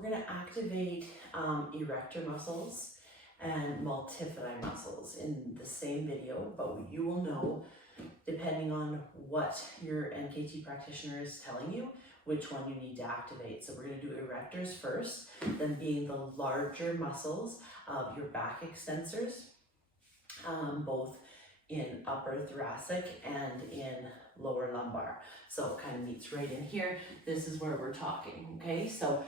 we're going to activate erector muscles and multifidi muscles in the same video, but you will know, depending on what your NKT practitioner is telling you, which one you need to activate. So we're going to do erectors first, then being the larger muscles of your back extensors, both in upper thoracic and in lower lumbar. So it kind of meets right in here. This is where we're talking, okay? So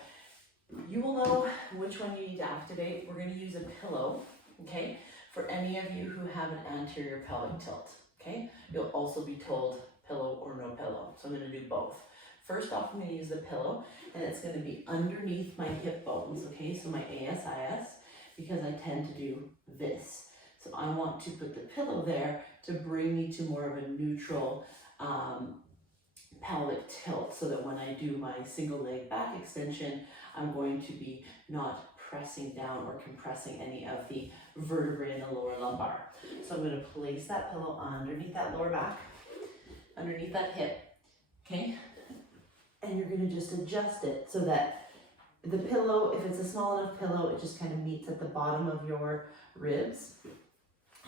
you will know which one you need to activate. We're going to use a pillow, okay, for any of you who have an anterior pelvic tilt, okay? You'll also be told pillow or no pillow. So I'm going to do both. First off, I'm going to use the pillow, and it's going to be underneath my hip bones, okay? So my ASIS, because I tend to do this. So I want to put the pillow there to bring me to more of a neutral pelvic tilt, so that when I do my single leg back extension, I'm going to be not pressing down or compressing any of the vertebrae in the lower lumbar. So I'm going to place that pillow underneath that lower back, underneath that hip, okay? And you're going to just adjust it so that the pillow, if it's a small enough pillow, it just kind of meets at the bottom of your ribs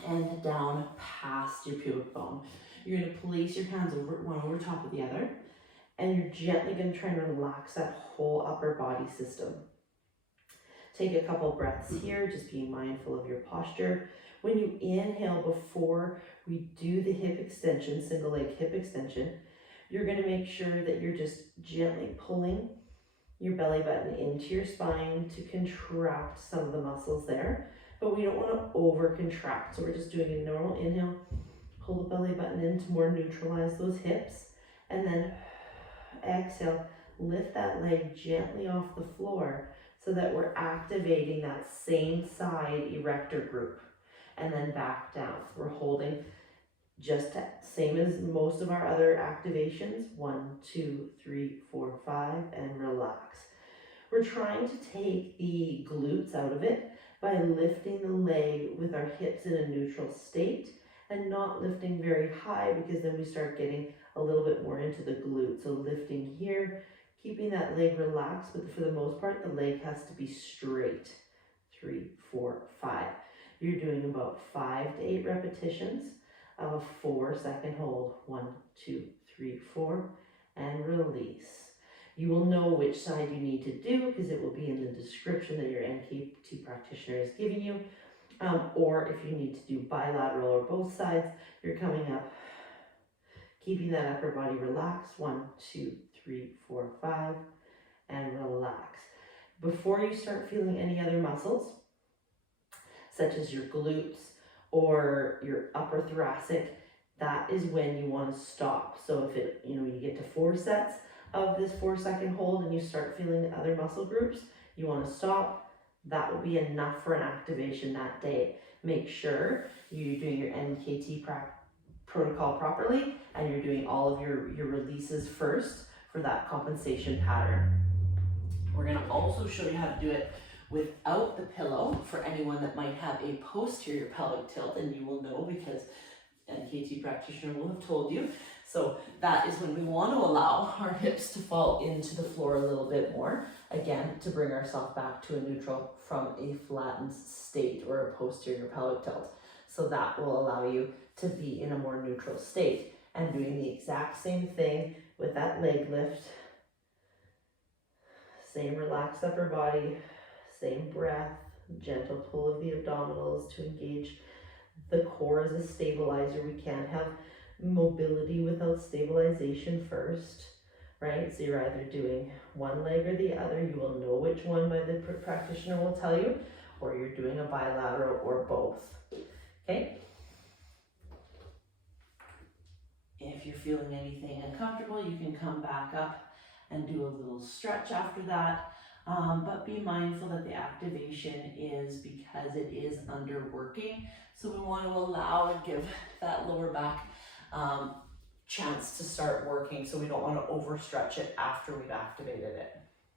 and down past your pubic bone. You're going to place your hands one over top of the other, and you're gently going to try and relax that whole upper body system. Take a couple breaths here, just being mindful of your posture. When you inhale, before we do the hip extension, single leg hip extension, you're going to make sure that you're just gently pulling your belly button into your spine to contract some of the muscles there, but we don't want to over contract. So we're just doing a normal inhale, pull the belly button in to more neutralize those hips, and then exhale, lift that leg gently off the floor so that we're activating that same side erector group, and then back down. We're holding just same as most of our other activations, 1, 2, 3, 4, 5, and relax. We're trying to take the glutes out of it by lifting the leg with our hips in a neutral state and not lifting very high, because then we start getting a little bit more into the glute. So lifting here, keeping that leg relaxed, but for the most part, the leg has to be straight. 3, 4, 5. You're doing about 5 to 8 repetitions of a 4-second hold. 1, 2, 3, 4, and release. You will know which side you need to do because it will be in the description that your NKT practitioner is giving you. Or if you need to do bilateral or both sides, you're coming up, keeping that upper body relaxed. 1, 2, 3, 4, 5, and relax. Before you start feeling any other muscles, such as your glutes or your upper thoracic, that is when you want to stop. So if you get to 4 sets of this 4-second hold and you start feeling other muscle groups, you want to stop. That will be enough for an activation that day. Make sure you're doing your NKT protocol properly and you're doing all of your releases first for that compensation pattern. We're going to also show you how to do it without the pillow for anyone that might have a posterior pelvic tilt, and you will know because NKT practitioner will have told you. So that is when we want to allow our hips to fall into the floor a little bit more, again, to bring ourselves back to a neutral from a flattened state or a posterior pelvic tilt. So that will allow you to be in a more neutral state. And doing the exact same thing with that leg lift. Same relaxed upper body, same breath, gentle pull of the abdominals to engage the core as a stabilizer. We can't have mobility without stabilization first, right? So you're either doing one leg or the other. You will know which one by the practitioner will tell you, or you're doing a bilateral or both, okay? If you're feeling anything uncomfortable, you can come back up and do a little stretch after that. But be mindful that the activation is because it is underworking. So we want to allow and give that lower back chance to start working. So we don't want to overstretch it after we've activated it.